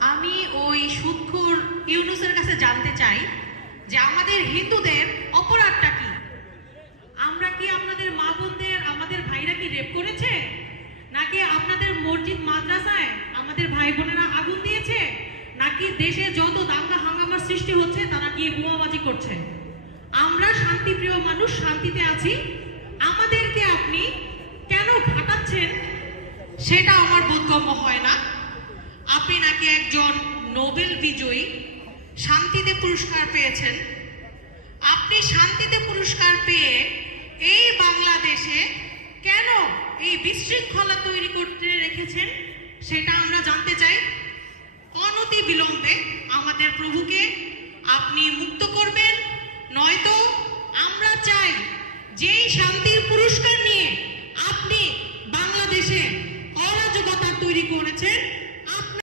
আমি ওই সুদখোর ইউনূসের কাছে জানতে চাই যে আমাদের হিন্দুদের অপরাধটা কি? আমরা কি আপনাদের মা বোনদের, আমাদের ভাইরা কি রেপ করেছে? নাকি আপনাদের মসজিদ মাদ্রাসায় আমাদের ভাই বোনেরা আগুন দিয়েছে? নাকি দেশে যত দাঙ্গা হাঙ্গামার সৃষ্টি হচ্ছে তারা গিয়ে বোমাবাজি করছে? আমরা শান্তিপ্রিয় মানুষ, শান্তিতে আছি, আমাদেরকে আপনি কেন ঘাটাচ্ছেন সেটা আমার বোধগম্য হয় না। আপনি নাকি একজন নোবেল বিজয়ী, শান্তিতে পুরস্কার পেয়েছেন। আপনি শান্তিতে পুরস্কার পেয়ে এই বাংলাদেশে কেন এই বিশৃঙ্খলা তৈরি করতে রেখেছেন সেটা আমরা জানতে চাই। অনতি বিলম্বে আমাদের প্রভুকে আপনি মুক্ত করবেন, নয়তো আমরা চাই যেই শান্তির পুরস্কার নিয়ে আপনি